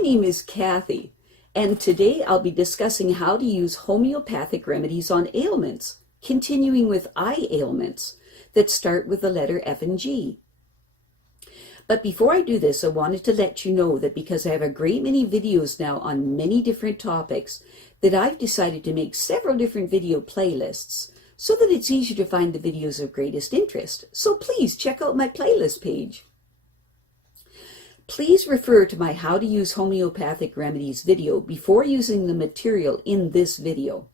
name is Kathy, and today I'll be discussing how to use homeopathic remedies on ailments, continuing with eye ailments that start with the letter F and G. But before I do this, I wanted to let you know that because I have a great many videos now on many different topics, that I've decided to make several different video playlists so that it's easier to find the videos of greatest interest. So please check out my playlist page. Please refer to my How to Use Homeopathic Remedies video before using the material in this video.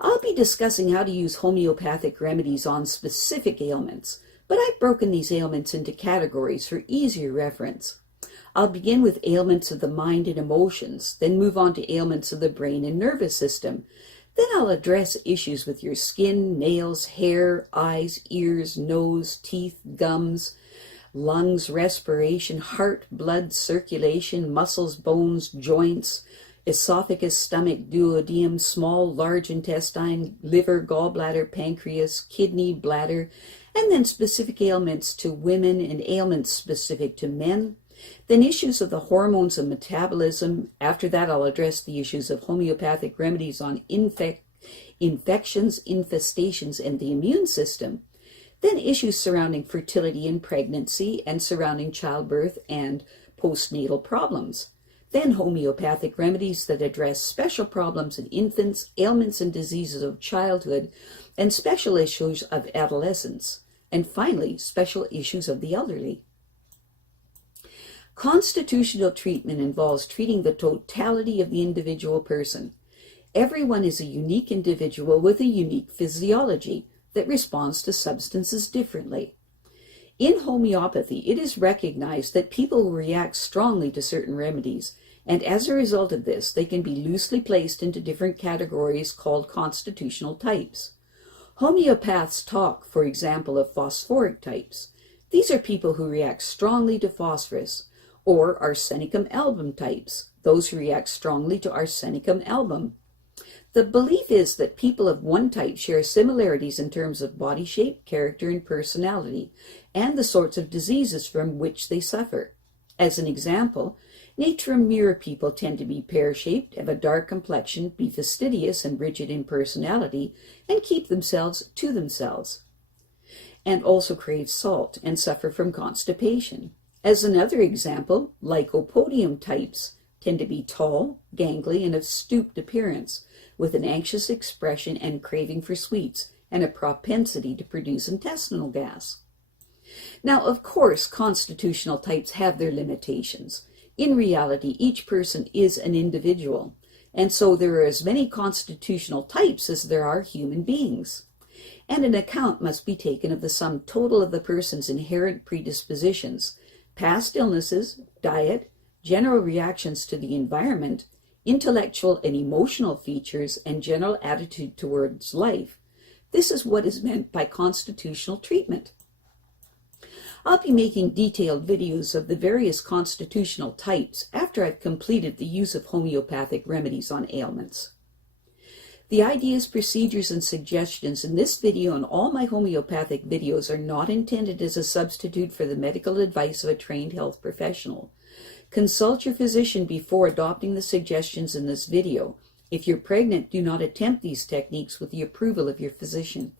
I'll be discussing how to use homeopathic remedies on specific ailments, but I've broken these ailments into categories for easier reference. I'll begin with ailments of the mind and emotions, then move on to ailments of the brain and nervous system. Then I'll address issues with your skin, nails, hair, eyes, ears, nose, teeth, gums, lungs, respiration, heart, blood, circulation, muscles, bones, joints, esophagus, stomach, duodenum, small, large intestine, liver, gallbladder, pancreas, kidney, bladder, and then specific ailments to women and ailments specific to men. Then issues of the hormones and metabolism. After that, I'll address the issues of homeopathic remedies on infections, infestations, and the immune system. Then issues surrounding fertility and pregnancy and surrounding childbirth and postnatal problems. Then homeopathic remedies that address special problems in infants, ailments and diseases of childhood, and special issues of adolescence. And finally, special issues of the elderly. Constitutional treatment involves treating the totality of the individual person. Everyone is a unique individual with a unique physiology that responds to substances differently. In homeopathy, it is recognized that people will react strongly to certain remedies, and as a result of this, they can be loosely placed into different categories called constitutional types. Homeopaths talk, for example, of phosphoric types. These are people who react strongly to phosphorus, or arsenicum album types, those who react strongly to arsenicum album. The belief is that people of one type share similarities in terms of body shape, character, and personality, and the sorts of diseases from which they suffer. As an example, nature and mirror people tend to be pear-shaped, have a dark complexion, be fastidious and rigid in personality, and keep themselves to themselves, and also crave salt and suffer from constipation. As another example, lycopodium types tend to be tall, gangly, and of stooped appearance, with an anxious expression and craving for sweets, and a propensity to produce intestinal gas. Now, of course, constitutional types have their limitations. In reality, each person is an individual, and so there are as many constitutional types as there are human beings. And an account must be taken of the sum total of the person's inherent predispositions, past illnesses, diet, general reactions to the environment, intellectual and emotional features, and general attitude towards life. This is what is meant by constitutional treatment. I'll be making detailed videos of the various constitutional types after I've completed the use of homeopathic remedies on ailments. The ideas, procedures, and suggestions in this video and all my homeopathic videos are not intended as a substitute for the medical advice of a trained health professional. Consult your physician before adopting the suggestions in this video. If you're pregnant, do not attempt these techniques with the approval of your physician.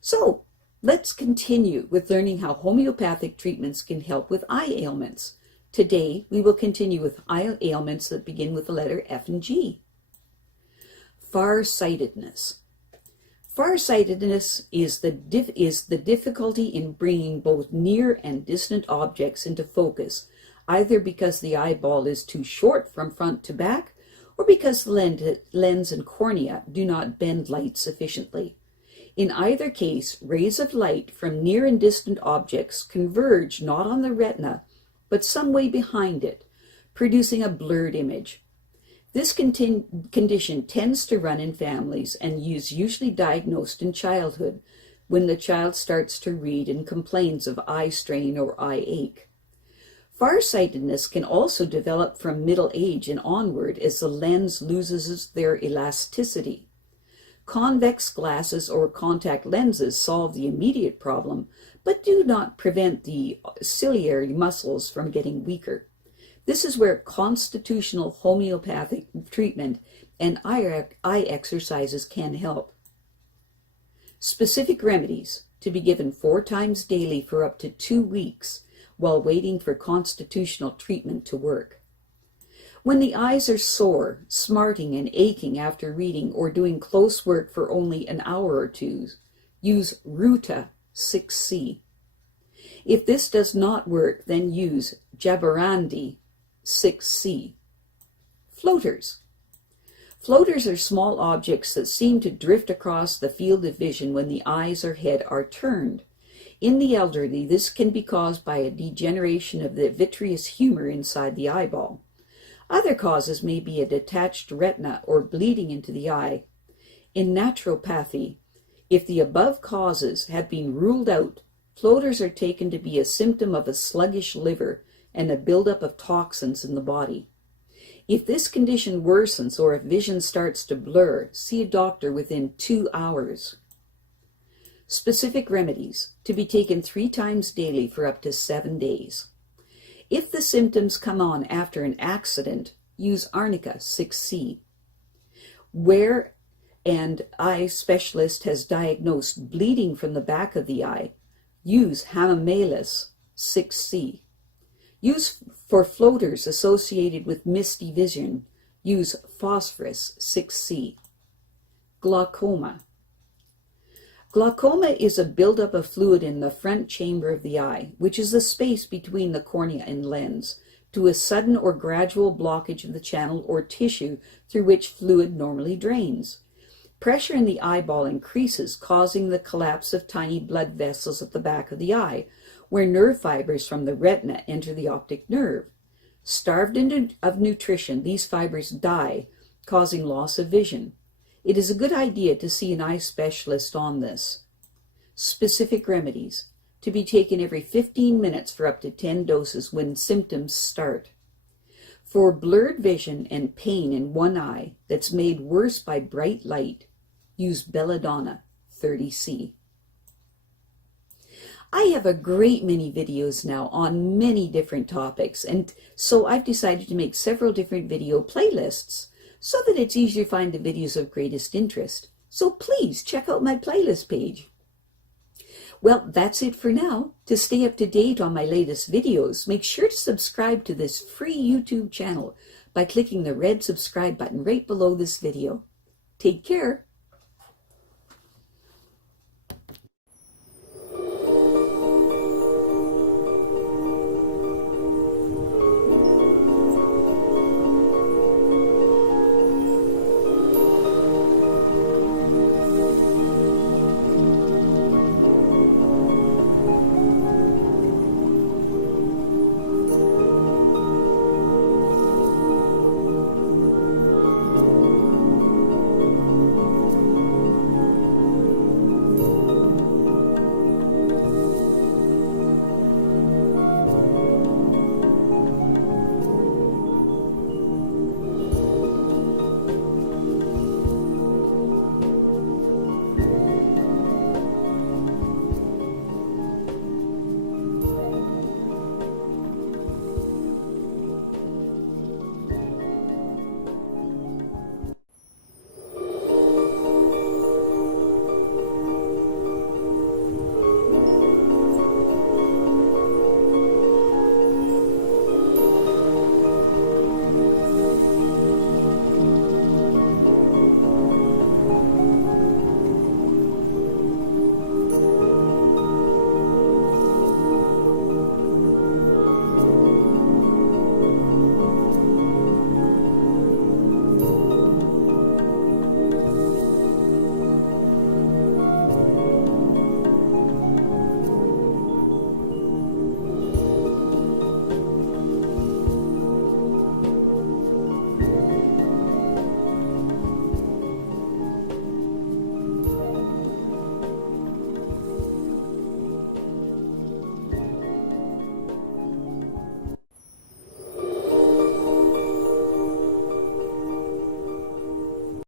So, let's continue with learning how homeopathic treatments can help with eye ailments. Today, we will continue with eye ailments that begin with the letter F and G. Farsightedness. Farsightedness is the difficulty in bringing both near and distant objects into focus, either because the eyeball is too short from front to back, or because the lens and cornea do not bend light sufficiently. In either case, rays of light from near and distant objects converge not on the retina, but some way behind it, producing a blurred image. This condition tends to run in families and is usually diagnosed in childhood, when the child starts to read and complains of eye strain or eye ache. Farsightedness can also develop from middle age and onward as the lens loses their elasticity. Convex glasses or contact lenses solve the immediate problem, but do not prevent the ciliary muscles from getting weaker. This is where constitutional homeopathic treatment and eye exercises can help. Specific remedies to be given 4 times daily for up to 2 weeks while waiting for constitutional treatment to work. When the eyes are sore, smarting, and aching after reading or doing close work for only an hour or two, use Ruta 6C. If this does not work, then use Jaborandi 6C. Floaters. Floaters are small objects that seem to drift across the field of vision when the eyes or head are turned. In the elderly, this can be caused by a degeneration of the vitreous humor inside the eyeball. Other causes may be a detached retina or bleeding into the eye. In naturopathy, if the above causes have been ruled out, floaters are taken to be a symptom of a sluggish liver and a buildup of toxins in the body. If this condition worsens or if vision starts to blur, see a doctor within 2 hours. Specific remedies to be taken 3 times daily for up to 7 days. If the symptoms come on after an accident, use Arnica 6C. Where an eye specialist has diagnosed bleeding from the back of the eye, use Hamamelis 6C. Use for floaters associated with misty vision, use Phosphorus 6C. Glaucoma. Glaucoma is a buildup of fluid in the front chamber of the eye, which is the space between the cornea and lens, to a sudden or gradual blockage of the channel or tissue through which fluid normally drains. Pressure in the eyeball increases, causing the collapse of tiny blood vessels at the back of the eye, where nerve fibers from the retina enter the optic nerve. Starved of nutrition, these fibers die, causing loss of vision. It is a good idea to see an eye specialist on this. Specific remedies to be taken every 15 minutes for up to 10 doses when symptoms start. For blurred vision and pain in one eye that's made worse by bright light, use Belladonna 30C. I have a great many videos now on many different topics, and so I've decided to make several different video playlists so that it's easier to find the videos of greatest interest. So please check out my playlist page. Well, that's it for now. To stay up to date on my latest videos, make sure to subscribe to this free YouTube channel by clicking the red subscribe button right below this video. Take care.